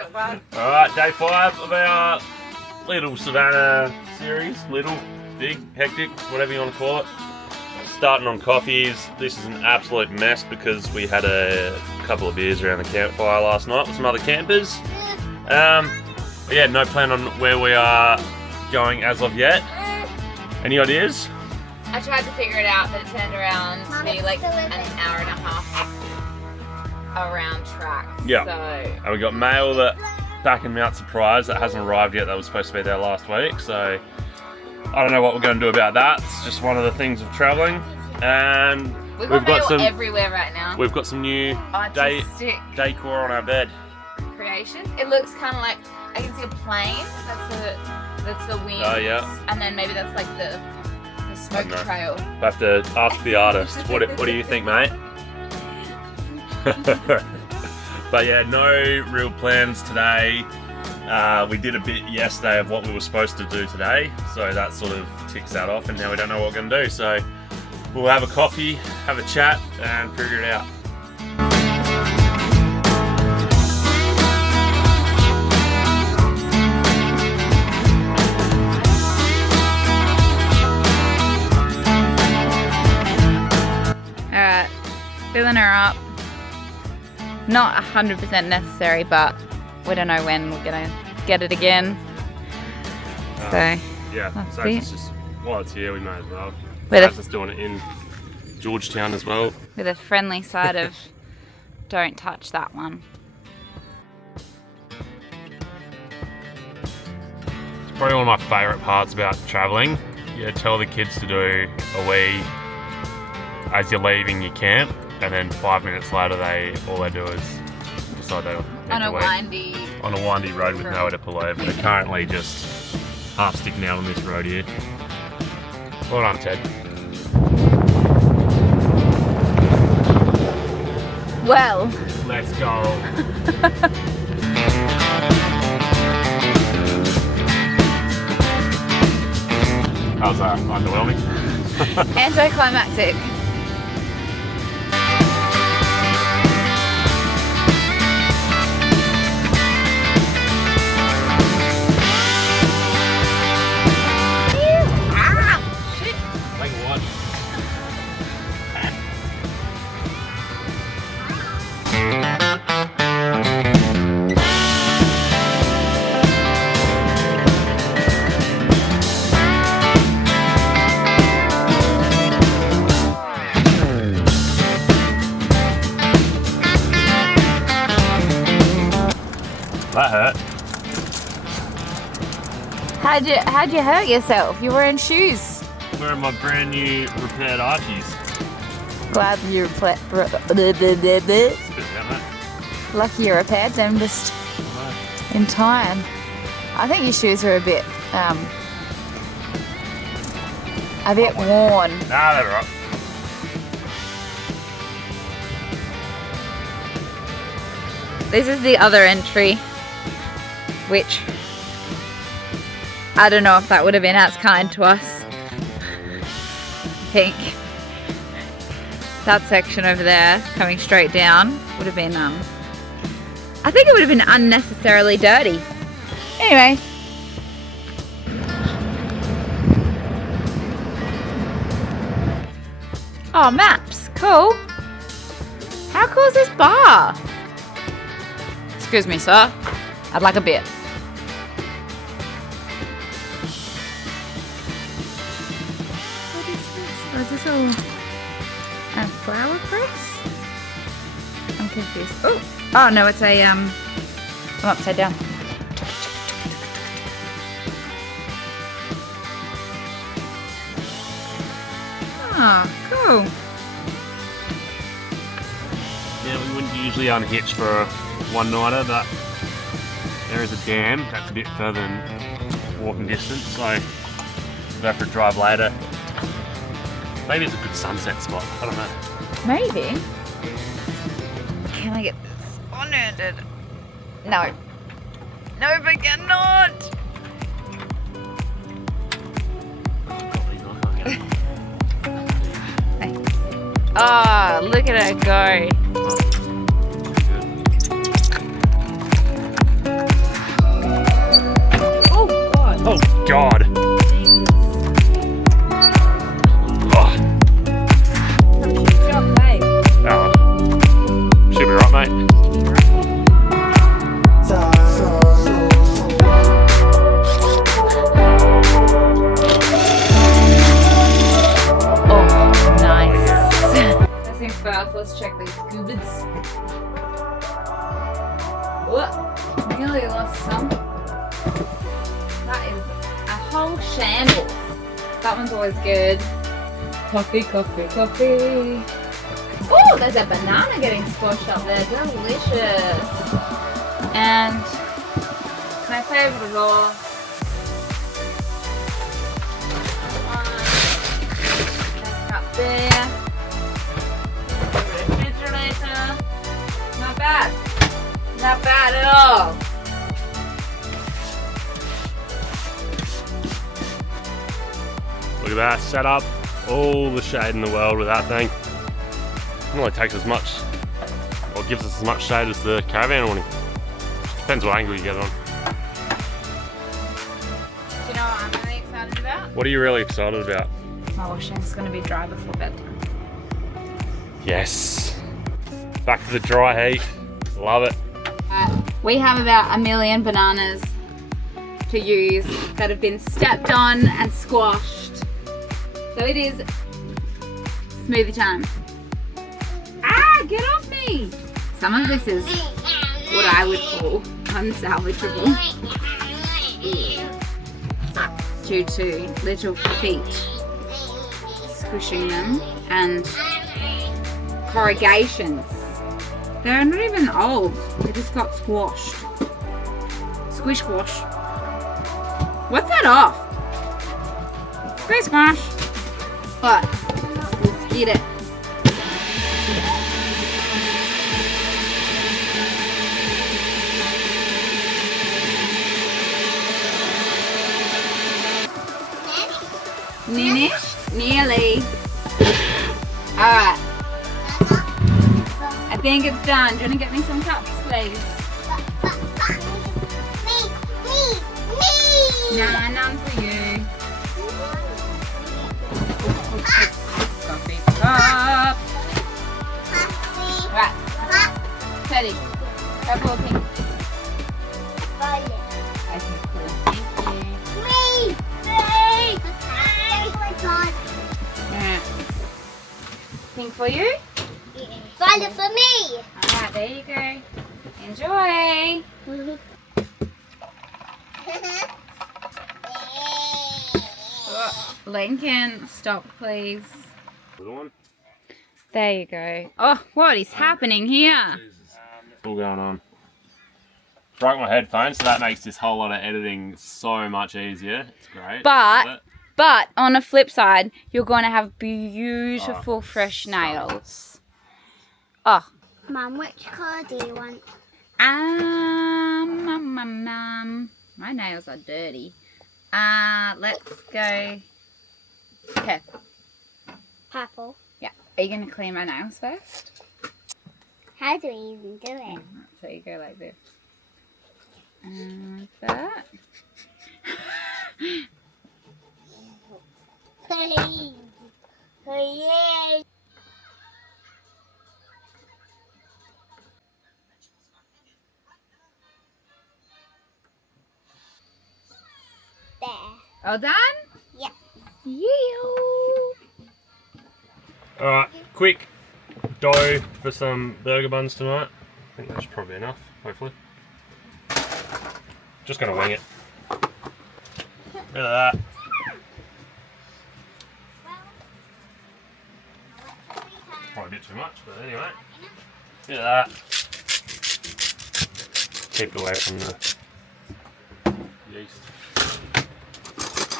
it fun. Alright, day 5 of our little Savannah series. Little, big, hectic, whatever you want to call it. Starting on coffees. This is an absolute mess because we had a couple of beers around the campfire last night with some other campers. But yeah, no plan on where we are going as of yet. Any ideas? I tried to figure it out, but it turned around to be like an hour and a half around track. Yeah. So. And we got mail that back in Mount Surprise that hasn't arrived yet. That was supposed to be there last week. So I don't know what we're going to do about that. It's just one of the things of travelling. And we've got some everywhere right now. We've got some new decor on our bed. Creations. It looks kind of like I can see a plane. That's the wings. Oh yeah. And then maybe that's like the smoke trail. I have to ask the artist. What do you think, mate? But yeah, no real plans today. We did a bit yesterday of what we were supposed to do today, so that sort of ticks that off, and now we don't know what we're going to do. So we'll have a coffee, have a chat, and figure it out. Alright, filling her up. Not 100% necessary, but we don't know when we're gonna get it again. So yeah, so it's just while it's here, we may as well. We're just doing it in Georgetown as well. With a friendly side of don't touch that one. It's probably one of my favourite parts about travelling. You tell the kids to do a wee as you're leaving your camp, and then 5 minutes later all they do is decide they on a windy road with nowhere to pull over. They're currently just half sticking out on this road here. Well done, Ted. Well, let's go. How's that? Underwhelming? Anticlimactic. That hurt. How'd you hurt yourself? You're wearing shoes. Wearing my brand new repaired Archies. Glad you lucky you repaired them just in time. I think your shoes are a bit worn. Nah, they're right. This is the other entry, which I don't know if that would have been as kind to us. I think that section over there coming straight down would have been I think it would have been unnecessarily dirty. Anyway. Oh, maps, cool. How cool is this bar? Excuse me, sir. I'd like a beer. What is this? Oh, is this a flower press? I'm confused. Oh no, it's a I'm upside down. Ah, cool. Yeah, we wouldn't usually unhitch for a one-nighter, but there is a dam that's a bit further than walking distance, so we'll have to drive later. Maybe it's a good sunset spot, I don't know. Maybe. Can I get this unended? No. No, I cannot! Thanks. Oh, look at her go. God. Oh. Good job, babe. Oh. Should be right, mate. Oh, nice. First things first, let's check these goobers. Whoa, nearly lost some. That is a whole shambles. That one's always good. Coffee, coffee, coffee. Oh, there's a banana getting squashed up there. Delicious. And my favorite of all. Up there. Refrigerator. Not bad. Not bad at all. Look at that, set up all the shade in the world with that thing. It only takes as much, or gives us as much shade as the caravan awning. Depends what angle you get it on. Do you know what I'm really excited about? What are you really excited about? My washing's going to be dry before bedtime. Yes. Back to the dry heat. Love it. We have about 1 million bananas to use that have been stepped on and squashed. So it is smoothie time. Ah, get off me! Some of this is what I would call unsalvageable due to little feet squishing them and corrugations. They're not even old, they just got squashed. Squish squash. What's that off? Squish squash. But let's get it. Finished? Nearly. Alright. I think it's done. Do you want to get me some cups, please? Nah, none for you. Coffee cup. Right. Teddy. Purple or pink? I think cool. Thank you. Alright. Pink for you? Violet for me. Alright, there you go. Enjoy. Lincoln, stop please. Little one. There you go. Oh, what is happening here? All going on. Broke my headphones, so that makes this whole lot of editing so much easier. It's great. But on the flip side, you're going to have beautiful fresh nails. Oh. Mum, which colour do you want? My nails are dirty. Let's go. Okay. Purple. Yeah. Are you going to clean my nails first? How do we even do it? So you go like this. And like that. Please. Please. There. All done? Yep. Yeah. Alright, quick dough for some burger buns tonight. I think that's probably enough, hopefully. Just gonna wing it. Look at that. Probably a bit too much, but anyway. Look at that. Keep it away from the yeast.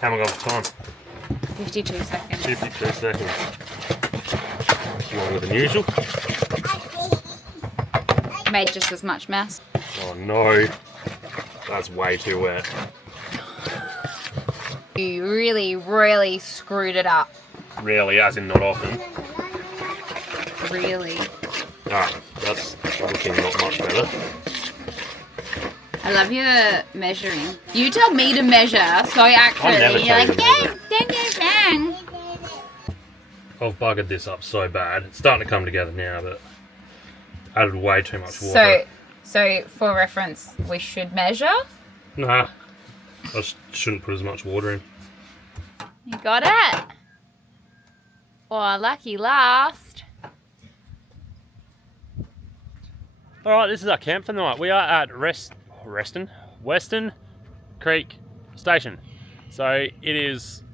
How am I going for time? 52 seconds. 52 seconds. Longer than usual. Made just as much mess. Oh no. That's way too wet. You really, really screwed it up. Really, as in not often. Really. Alright, that's looking not much better. I love your measuring. You tell me to measure so accurately. You're like, dang. I've buggered this up so bad. It's starting to come together now, but added way too much water. So for reference, we should measure? Nah, I just shouldn't put as much water in. You got it? Oh, lucky last. Alright, this is our camp for the night. We are at Western Creek Station. So it is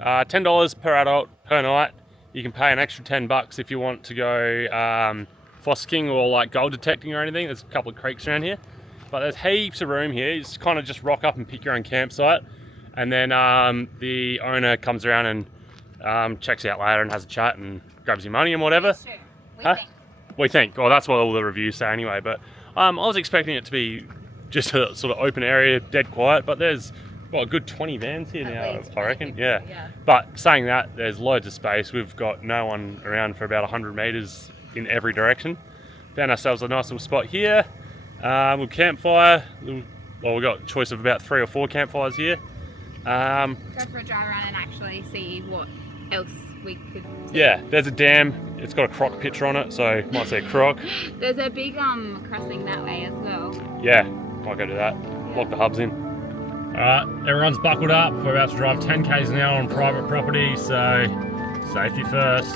$10 per adult per night. You can pay an extra $10 if you want to go fossicking or like gold detecting or anything. There's a couple of creeks around here. But there's heaps of room here. You just kind of just rock up and pick your own campsite. And then the owner comes around and checks you out later and has a chat and grabs your money and whatever. We think. Well, that's what all the reviews say anyway. But I was expecting it to be just a sort of open area, dead quiet. But there's, well, a good 20 vans here now, I reckon. Yeah. But saying that, there's loads of space. We've got no one around for about 100 metres in every direction. Found ourselves a nice little spot here. We'll campfire. Well, we've got a choice of about 3 or 4 campfires here. Go for a drive around and actually see what else we could do. Yeah, there's a dam. It's got a croc picture on it, so you might see a croc. There's a big crossing that way as well. Yeah, might go do that. Lock the hubs in. Alright, everyone's buckled up. We're about to drive 10 k's an hour on private property, so safety first.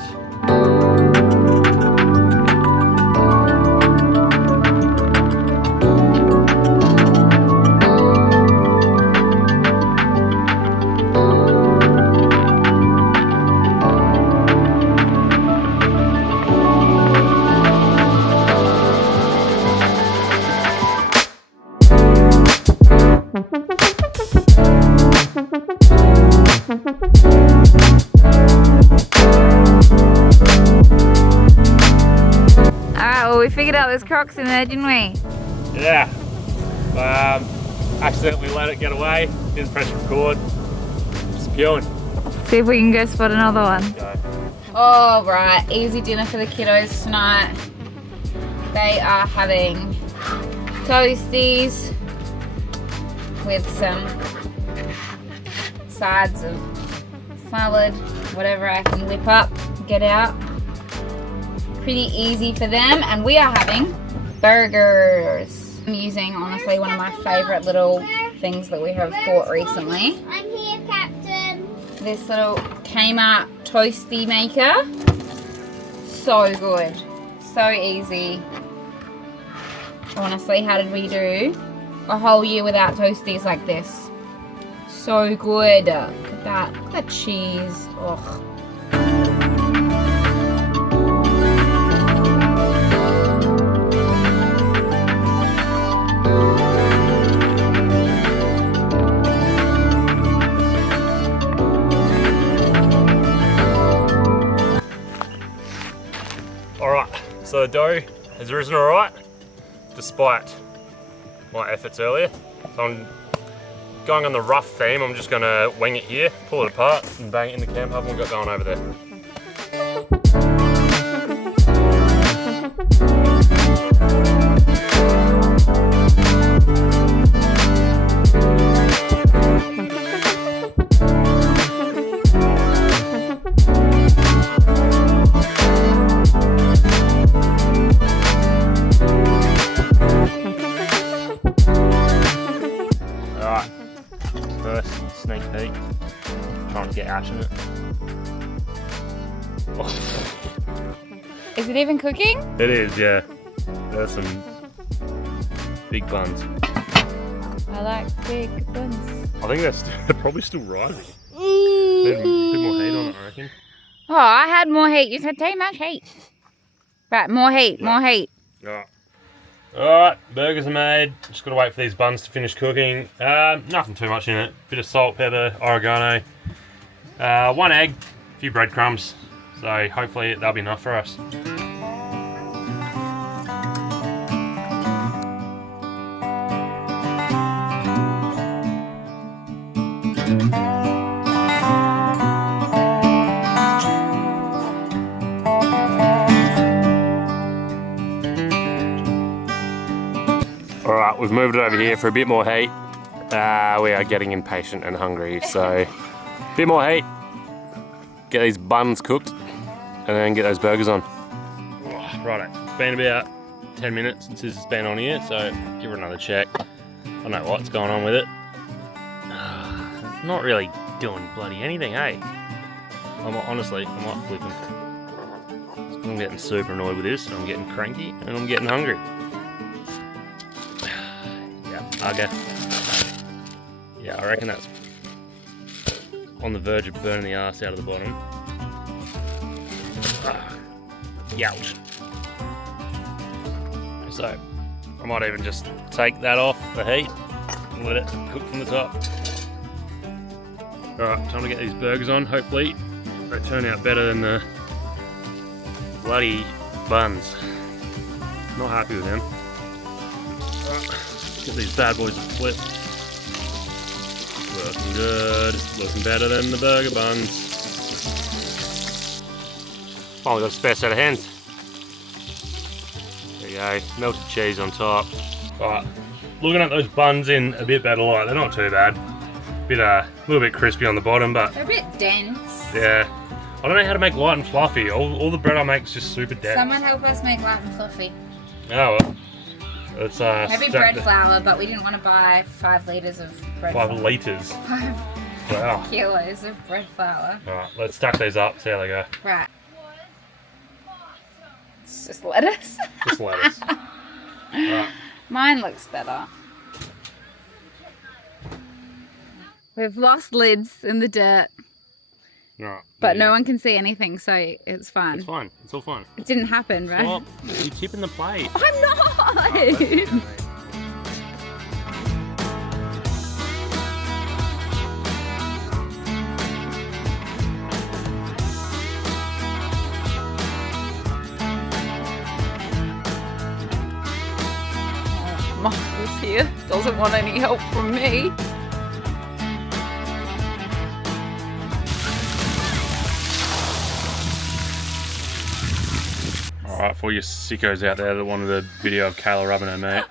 We figured out there's crocs in there, didn't we? Yeah. Accidentally let it get away. Didn't press record. Just spewing. See if we can go spot another one. Go. All right, easy dinner for the kiddos tonight. They are having toasties with some sides of salad, whatever I can whip up, get out. Pretty easy for them, and we are having burgers. I'm using, honestly, one of my favourite little things that we have bought recently. I'm here, Captain. This little Kmart toasty maker. So good. So easy. Honestly, how did we do a whole year without toasties like this? So good. Look at that. Look at that cheese. Ugh. So the dough has risen alright, despite my efforts earlier. So I'm going on the rough theme. I'm just going to wing it here, pull it apart and bang it in the camp hub and we'll get going over there. Sneak peek, trying to get ash in it. Oh. Is it even cooking? It is, yeah. There's some big buns. I like big buns. I think they're probably still rising. Need a bit more heat on it, I reckon. Oh, I had more heat. You said too much heat. Right, more heat, more heat. Alright. Alright, burgers are made. Just gotta wait for these buns to finish cooking. Nothing too much in it. Bit of salt, pepper, oregano. 1 egg, a few breadcrumbs. So hopefully that'll be enough for us. we've moved it over here for a bit more heat. We are getting impatient and hungry, so a bit more heat. Get these buns cooked and then get those burgers on. Right, it's been about 10 minutes since this has been on here, so give it another check. I don't know what's going on with it. It's not really doing bloody anything, eh? Honestly, I might flip them. I'm getting super annoyed with this, and I'm getting cranky, and I'm getting hungry. Yeah, okay. Yeah, I reckon that's on the verge of burning the arse out of the bottom. Youch. So, I might even just take that off the heat and let it cook from the top. Alright, time to get these burgers on. Hopefully they turn out better than the bloody buns. Not happy with them. Right, get these bad boys to flip. Looking good. Looking better than the burger buns. Oh, we got a spare set of hands. There you go. Melted cheese on top. Right, looking at those buns in a bit better light. They're not too bad. A little bit crispy on the bottom, but They're a bit dense. yeah. I don't know how to make light and fluffy. All the bread I make is just super dense. Someone help us make light and fluffy. Oh well. Let's Maybe bread flour, but we didn't want to buy 5 litres of bread 5 litres. 5 Wow. kilos of bread flour. Alright, let's stack these up, see how they go. Right. It's just lettuce. Just lettuce. Alright. Mine looks better. We've lost lids in the dirt, Alright. but no one can see anything, so it's fine. It's fine. It's all fine. It didn't happen, right? Stop. You're tipping the plate. I'm not! Martha's here, doesn't want any help from me. Alright, for all you sickos out there that wanted a video of Kayla rubbing her mate,